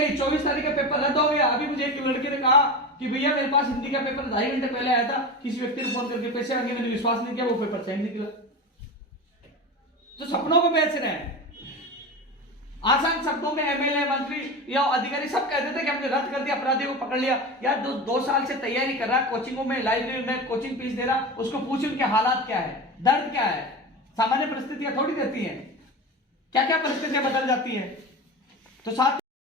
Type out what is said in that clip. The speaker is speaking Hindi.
गई, 24 तारीख का पेपर रद्द हो गया। अभी मुझे एक लड़के ने कहा कि भैया मेरे पास हिंदी का पेपर 2.5 घंटे पहले आया था, किसी व्यक्ति ने फोन करके पैसे मांगे, मैंने विश्वास नहीं किया, वो पेपर सही निकला। तो सपनों को बेच रहे हैं। आसान शब्दों में एमएलए, मंत्री या अधिकारी सब कहते थे कि हमने रद्द कर दिया, अपराधियों को पकड़ लिया। यार 2 साल से तैयारी कर रहा, कोचिंगों में, लाइब्रेरी में कोचिंग फीस दे रहा, उसको पूछ उनके हालात क्या है, दर्द क्या है। सामान्य परिस्थितियां थोड़ी रहती हैं, क्या क्या परिस्थितियां बदल जाती हैं। तो साथ